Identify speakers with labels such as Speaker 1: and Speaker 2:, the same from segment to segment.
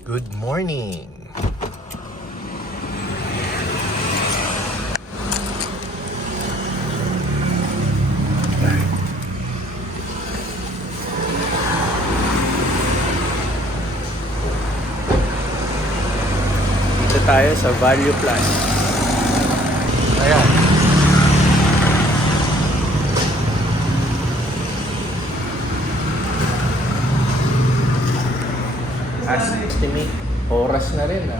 Speaker 1: Good morning.
Speaker 2: Dito tayo sa Value Plus.
Speaker 1: Ayan.
Speaker 2: Estimate oras na rin na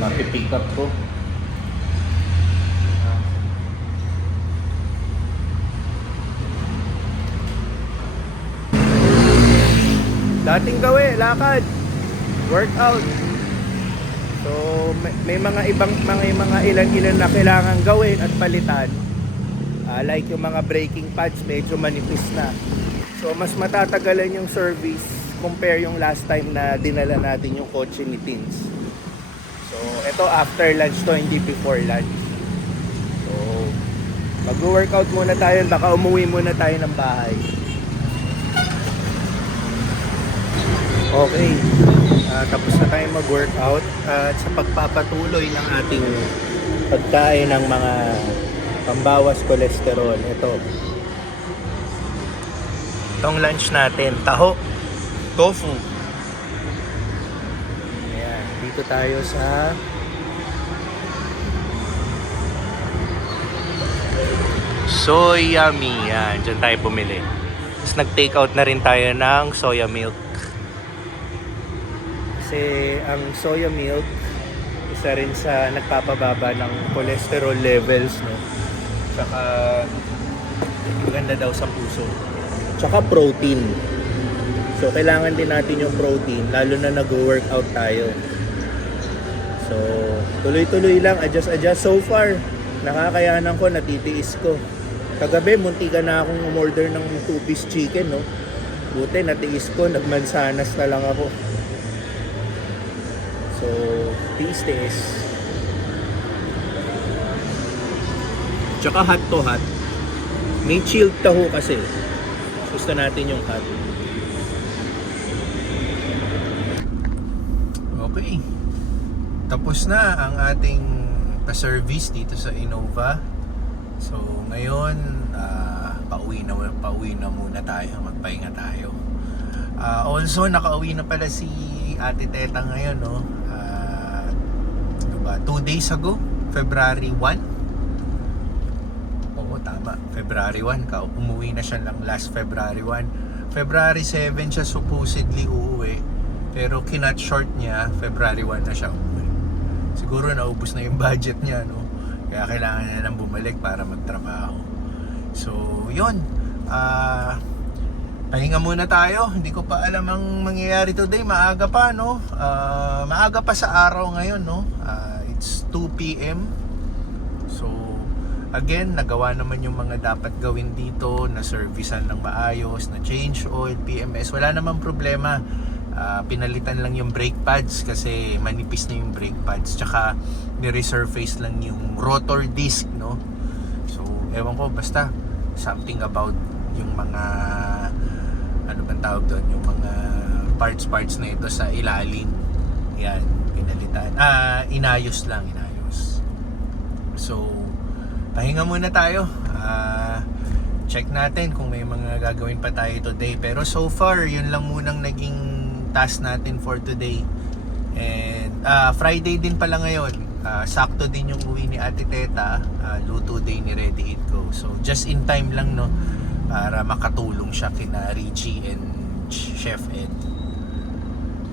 Speaker 2: mapipick up ko. Dating gawi, lakad, workout. So may, may mga ibang mga mga ilan-ilan na kailangan gawin at palitan. Ah, like yung mga braking pads medyo manipis na. So mas matatagalan yung service compare yung last time na dinala natin yung kotse ni Tins. So ito after lunch to hindi before lunch. So mag-workout muna tayo baka umuwi muna tayo ng bahay. Okay. Ah, tapos na tayo mag-workout at sa pagpapatuloy ng ating pagkain ng mga pambawas kolesterol. Ito. Itong lunch natin, taho, tofu. Ayan, dito tayo sa
Speaker 1: Soy yummy. Yan, dyan tayo bumili. Tapos nag-take out na rin tayo ng soya milk.
Speaker 2: kasi ang soya milk isa rin sa nagpapababa ng cholesterol levels no. Tsaka maganda daw sa puso. Tsaka protein. So kailangan din natin yung protein lalo na nag-workout tayo. So tuloy-tuloy lang, adjust-adjust so far. Nakakayanan ko, natitiis ko. Kagabi, munti ka na akong umorder ng two-piece chicken, no? Buti, natiis ko, nagmansanas na lang ako. So, tiis-tiis. Tsaka hot to hot. May chilled taho kasi. Gusto natin yung hot.
Speaker 1: Okay. Tapos na ang ating pa-service dito sa Innova. So, ngayon, ah, pauwi na pauwi na muna tayo, magpahinga tayo. Ah, also, nakauwi na pala si Ate Teta ngayon, no? Ah, ano ba? Two days ago, February 1. Oo, tama. February 1. Ka, umuwi na siya lang last February 1. February 7 siya supposedly uuwi. Pero kinat short niya, February 1 na siya umuwi. Siguro naubos na yung budget niya, no? Kaya kailangan niya nang bumalik para magtrabaho. So, yun. Ah... pahinga muna tayo. Hindi ko pa alam ang mangyayari today. Maaga pa, no? Ah, maaga pa sa araw ngayon, no? Ah, it's 2 p.m. So, again, nagawa naman yung mga dapat gawin dito, na servicean ng maayos, na change oil, PMS. Wala namang problema. Ah, pinalitan lang yung brake pads kasi manipis na yung brake pads. Tsaka, ni-resurface lang yung rotor disc, no? So, ewan ko, basta something about yung mga ano bang tawag doon? Yung mga parts parts na ito sa ilalim. Yan pinalitan. Ah inayos lang inayos. So pahinga muna tayo. Ah check natin kung may mga gagawin pa tayo today. Pero so far yun lang munang naging task natin for today and ah Friday din pala ngayon ah, sakto din yung uwi ni Ate Teta ah, luto day ni Ready Eat Go so just in time lang no para makatulong siya kina Richie and Chef Ed.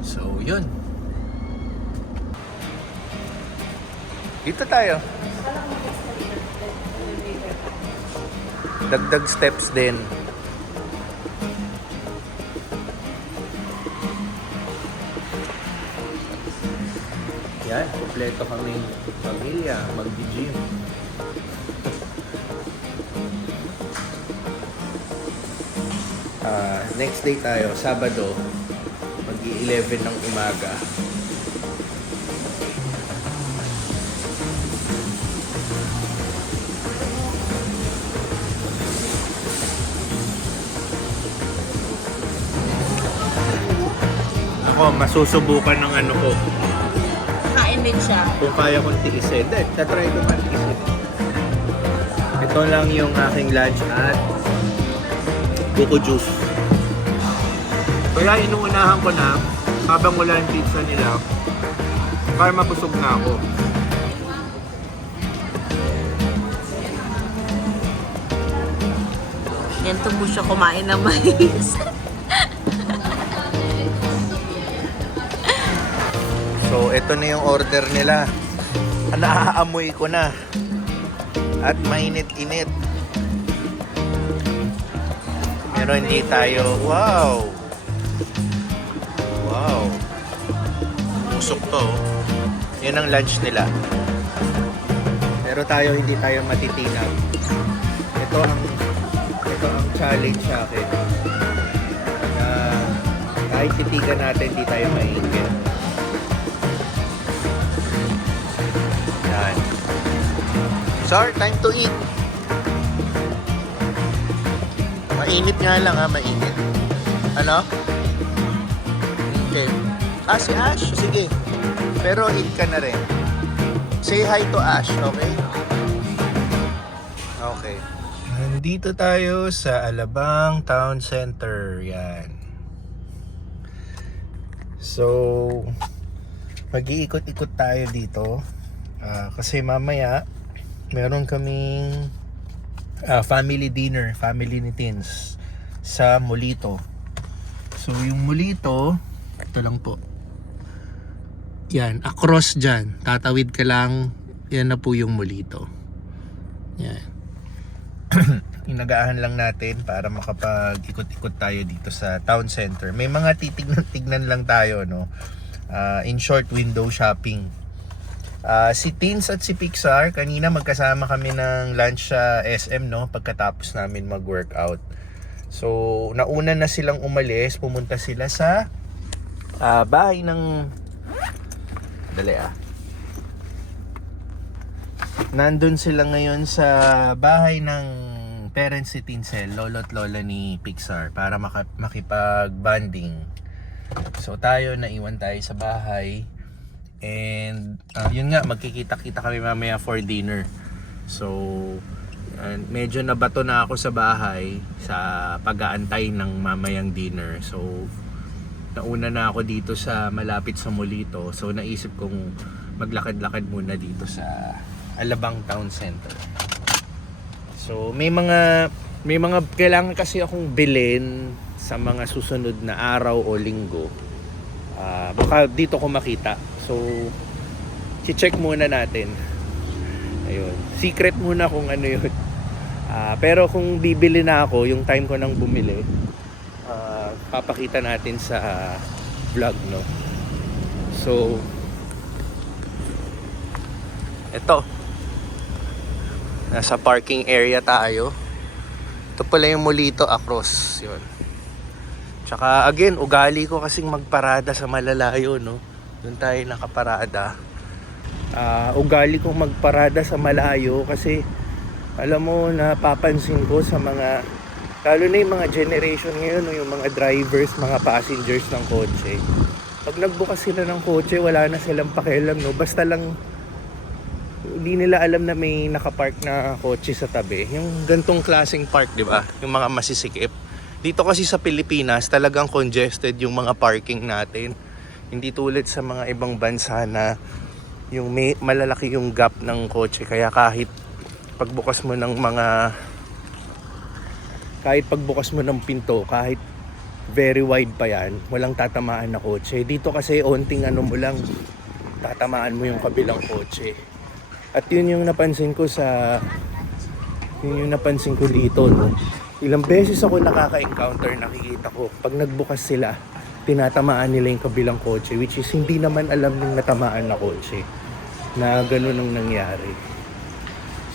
Speaker 1: So, yun. Dito tayo. Dagdag steps din.
Speaker 2: Yan, kompleto kaming pamilya, mag-gym. Ah, next day tayo, Sabado, mag-11 ng umaga.
Speaker 1: ako, masusubukan ng ano ko.
Speaker 3: Din siya.
Speaker 1: Kung kaya kong tiisin. Hindi, tatry ko man tiisin. Ito lang yung aking lunch at buko juice. Kaya inuunahan ko na habang wala yung pizza nila para mabusog na ako.
Speaker 3: Ganito mo siya kumain ng mais.
Speaker 1: So, ito na yung order nila. Naaamoy ko na. At mainit-init. Pero hindi tayo, wow! Wow! Musok to. oh. Yan ang lunch nila. Pero tayo, hindi tayo matitinag. Ito ang, ito ang challenge sa akin. Na kahit titigan natin, hindi tayo maingit. Yan. Sir, time to eat. Mainit nga lang ha, mainit. Ano? Okay. Ah, si Ash? Sige. Pero eat ka na rin. Say hi to Ash, okay? Okay. Nandito tayo sa Alabang Town Center. Yan. So, mag-iikot-ikot tayo dito. Ah, kasi mamaya, meron kaming ah, family dinner, family ni Teens sa Molito. So, yung Molito, ito lang po. Yan, across dyan. Tatawid ka lang, yan na po yung Molito. Yan. Inagahan lang natin para makapag-ikot-ikot tayo dito sa town center. May mga titignan-tignan lang tayo, no? Ah, in short, window shopping. Ah, si Teens at si Pixar, kanina magkasama kami ng lunch sa SM, no? Pagkatapos namin mag-workout. So, nauna na silang umalis, pumunta sila sa ah, bahay ng... Dali ah. Nandun sila ngayon sa bahay ng parents si Tinsel, lolo at lola ni Pixar para makipag-banding. So tayo, naiwan tayo sa bahay. And ah, yun nga, magkikita-kita kami mamaya for dinner. So, ah, medyo nabato na ako sa bahay sa pag-aantay ng mamayang dinner. So, nauna na ako dito sa malapit sa Molito. So, naisip kong maglakad-lakad muna dito sa Alabang Town Center. So, may mga may mga kailangan kasi akong bilhin sa mga susunod na araw o linggo. Ah, baka dito ko makita. So, check muna natin. Ayun. Secret muna kung ano yun. Ah, pero kung bibili na ako, yung time ko nang bumili, ah, papakita natin sa vlog, no? So, ito. Nasa parking area tayo. Ito pala yung Molito across. Yun. Tsaka again, ugali ko kasing magparada sa malalayo, no? Doon tayo nakaparada. Ah, ugali kong magparada sa malayo kasi alam mo, napapansin ko sa mga lalo na yung mga generation ngayon, yung mga drivers, mga passengers ng kotse. Pag nagbukas sila ng kotse, wala na silang pakialam, no? Basta lang hindi nila alam na may nakapark na kotse sa tabi. Yung gantong klaseng park, di ba? Yung mga masisikip. Dito kasi sa Pilipinas, talagang congested yung mga parking natin. Hindi tulad sa mga ibang bansa na yung may, malalaki yung gap ng kotse. Kaya kahit pagbukas mo ng mga kahit pagbukas mo ng pinto, kahit very wide pa yan, walang tatamaan na kotse. Dito kasi onting ano mo lang, tatamaan mo yung kabilang kotse. At yun yung napansin ko sa yun yung napansin ko dito no. Ilang beses ako nakaka-encounter nakikita ko pag nagbukas sila tinatamaan nila yung kabilang kotse which is hindi naman alam ng natamaan na kotse na ganun ang nangyari.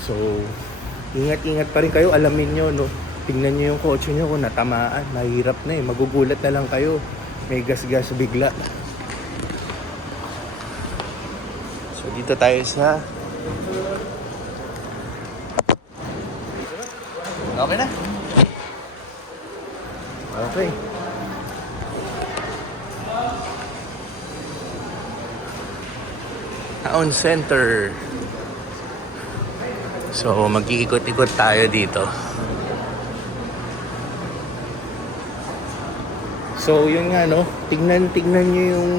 Speaker 1: So, ingat-ingat pa rin kayo. Alamin nyo, no? Tingnan nyo yung kotse nyo kung natamaan. Mahirap na eh. Magugulat na lang kayo. May gas-gas bigla. So, dito tayo sa... Okay na? Okay.
Speaker 4: Town Center. So, mag-iikot-ikot tayo dito.
Speaker 1: So, yun nga, no? Tignan-tignan nyo yung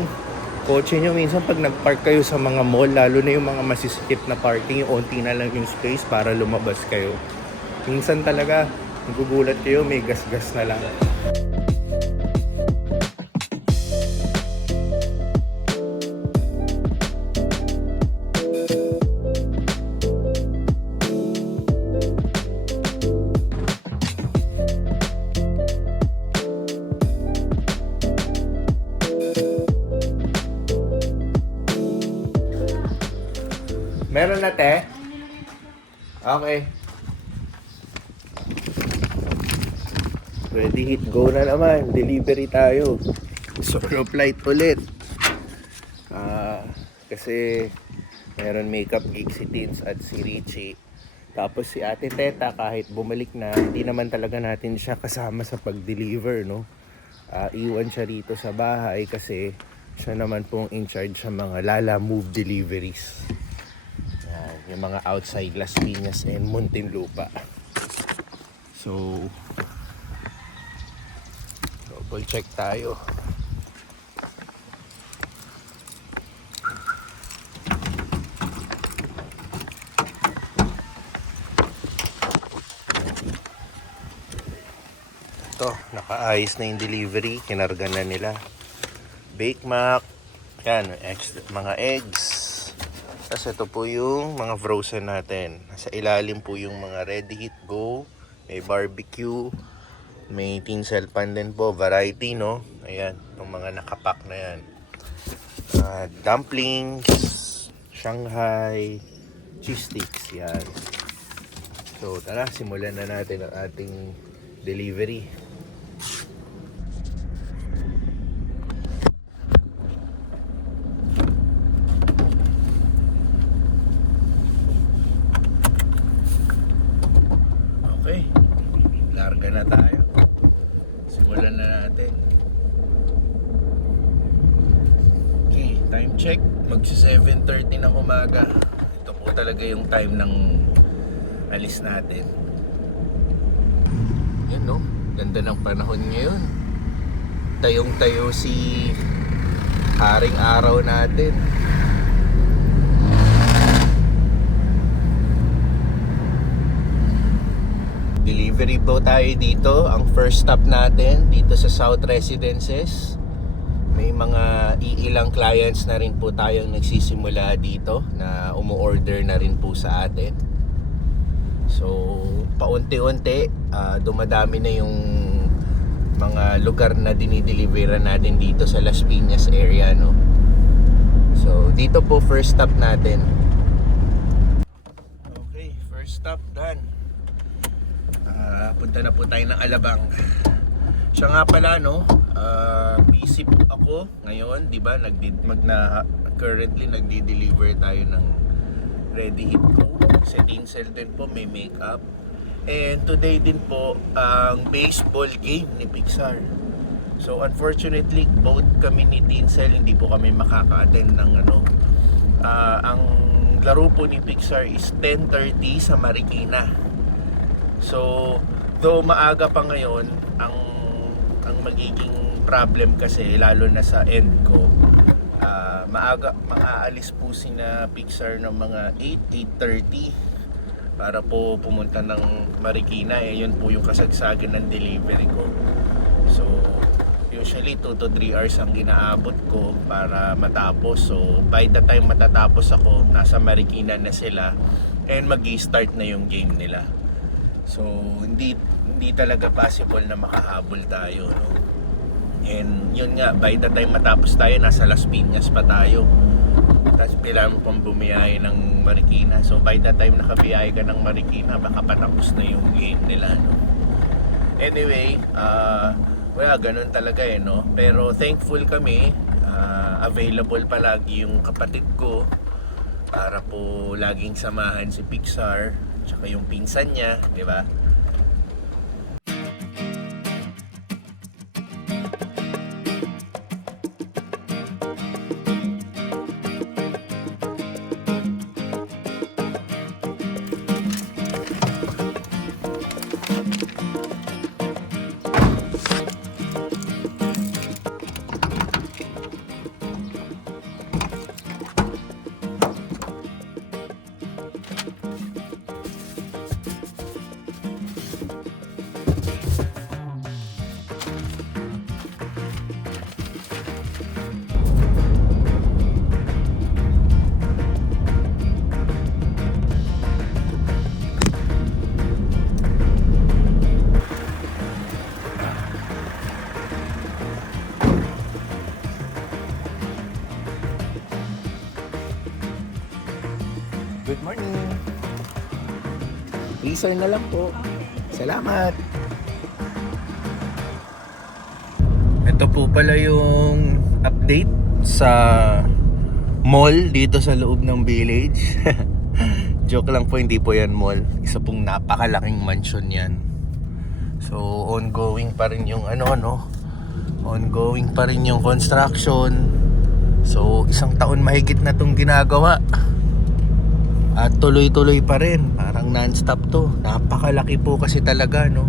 Speaker 1: kotse nyo. Minsan, pag nag-park kayo sa mga mall, lalo na yung mga masisikip na parking, yung onti na lang yung space para lumabas kayo. Minsan talaga, nagugulat kayo, may gas-gas na lang. Meron na, te? Okay. Ready, hit, go na naman. Delivery tayo. Solo flight ulit. Ah, kasi meron makeup gig si Tins at si Richie. Tapos si Ate Teta kahit bumalik na, hindi naman talaga natin siya kasama sa pag-deliver, no? Ah, iwan siya rito sa bahay kasi siya naman pong in charge sa mga Lala Move deliveries. Yung mga outside Las Piñas and Muntinlupa. So, double check tayo. Ito, nakaayos na yung delivery. Kinarga na nila. Bake Mac. Yan, mga eggs. Tapos ito po yung mga frozen natin. Sa ilalim po yung mga ready hit go. May barbecue. May tinsel pan din po. Variety, no? Ayan. Itong mga nakapak na yan. Ah, dumplings. Shanghai. Cheese sticks. Yan. So, tara. Simulan na natin ang ating delivery. Okay. Larga na tayo. Simulan na natin. Okay, time check. Magsi 7.30 ng umaga. Ito po talaga yung time ng alis natin. Yan no, ganda ng panahon ngayon. Tayong tayo si haring araw natin. Delivery po tayo dito. Ang first stop natin dito sa South Residences. May mga iilang clients na rin po tayong nagsisimula dito na umu-order na rin po sa atin. So, paunti-unti, ah, dumadami na yung mga lugar na dinideliveran natin dito sa Las Piñas area, no? So, dito po first stop natin. Okay, first stop done. Ah, punta na po tayo ng Alabang. Siya nga pala no, ah, busy ako ngayon, 'di ba? Nagdi mag na currently nagdi-deliver tayo ng ready hit ko. Sa tinsel din po may makeup. And today din po ang baseball game ni Pixar. So unfortunately, both kami ni Tinsel hindi po kami makaka-attend ng ano. Ah, ang laro po ni Pixar is 10:30 sa Marikina. So, though maaga pa ngayon, ang ang magiging problem kasi lalo na sa end ko, ah, maaga mang-aalis po sina Pixar ng mga 8 8:30 para po pumunta ng Marikina eh yun po yung kasagsagan ng delivery ko. So, usually 2 to 3 hours ang ginaabot ko para matapos. So, by the time matatapos ako, nasa Marikina na sila and magi-start na yung game nila. So, hindi hindi talaga possible na makahabol tayo, no? And yun nga, by the time matapos tayo, nasa Las Piñas pa tayo. Tapos mo pang bumiyahe ng Marikina. So, by the time nakabiyahe ka ng Marikina, baka patapos na yung game nila, no? Anyway, ah, wala, ganun talaga eh, no? Pero thankful kami, ah, available palagi yung kapatid ko para po laging samahan si Pixar tsaka yung pinsan niya, di ba? Isa na lang po. Salamat. Ito po pala yung update sa mall dito sa loob ng village. Joke lang po, hindi po yan mall. Isa pong napakalaking mansion yan. So, ongoing pa rin yung ano, no? Ongoing pa rin yung construction. So, isang taon mahigit na itong ginagawa. At tuloy-tuloy pa rin. Parang non-stop to. Napakalaki po kasi talaga, no?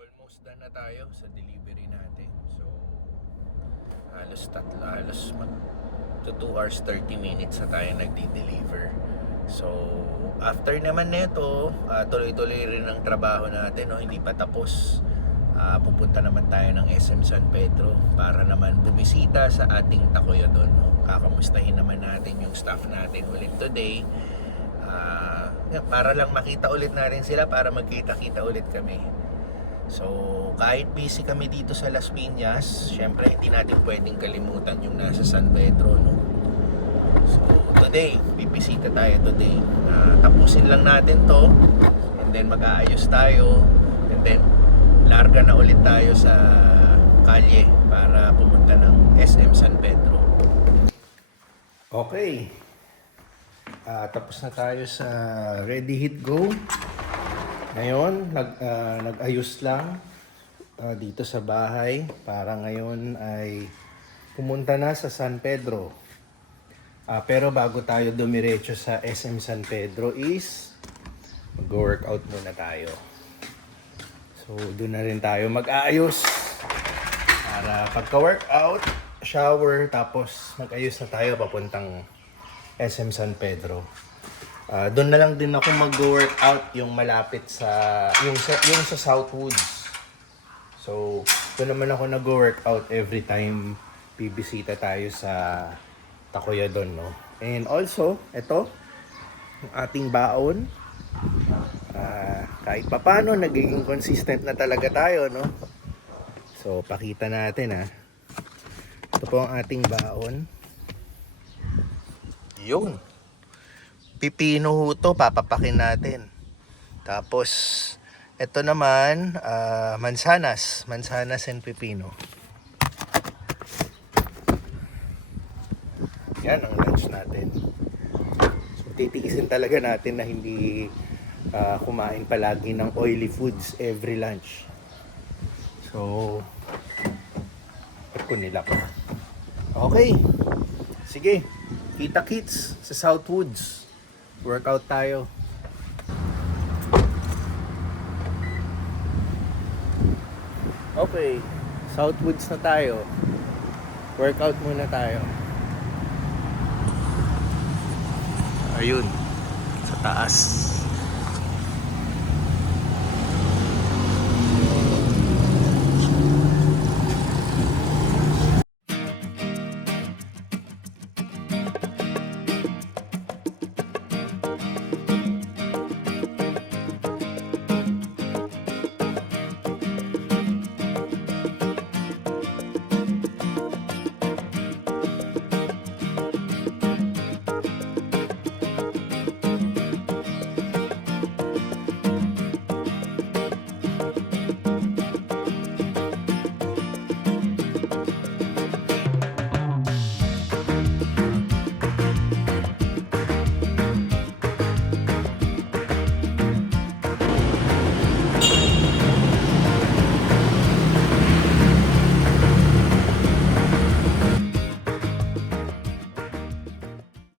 Speaker 1: Almost done na tayo sa delivery natin. So, halos tatlo, halos mag to 2 hours 30 minutes na tayo nagdi-deliver. So, after naman nito, ah, tuloy-tuloy rin ang trabaho natin, no? Hindi pa tapos. Ah, pupunta naman tayo ng SM San Pedro para naman bumisita sa ating takoya doon. No? Kakamustahin naman natin yung staff natin ulit today. Yan, para lang makita ulit na rin sila para magkita-kita ulit kami. So, kahit busy kami dito sa Las Piñas, syempre hindi natin pwedeng kalimutan yung nasa San Pedro, no? So, today, bibisita tayo today. Ah, tapusin lang natin to, and then mag-aayos tayo, and then larga na ulit tayo sa kalye para pumunta ng SM San Pedro. Okay. Ah, tapos na tayo sa Ready Hit Go. Ngayon, nag, ah, nag-ayos lang ah, dito sa bahay para ngayon ay pumunta na sa San Pedro. Ah, pero bago tayo dumiretso sa SM San Pedro is mag-workout muna tayo. So, doon na rin tayo mag-aayos para pagka-workout, shower, tapos mag-ayos na tayo papuntang SM San Pedro. Ah, doon na lang din ako mag-workout yung malapit sa yung sa yung sa Southwoods. So, doon naman ako nag-workout every time bibisita tayo sa Takoya doon, no. And also, ito yung ating baon. Ah, kahit papano nagiging consistent na talaga tayo, no. So, pakita natin ha. Ito po ang ating baon. Yun pipino ho to, papapakin natin. Tapos, ito naman, ah, mansanas. Mansanas and pipino. Yan ang lunch natin. So, titikisin talaga natin na hindi ah, kumain palagi ng oily foods every lunch. So, ko nila pa? Okay. Sige. Kita kits sa Southwoods. Workout tayo. Okay. Southwoods na tayo. Workout muna tayo. Ayun. Sa taas.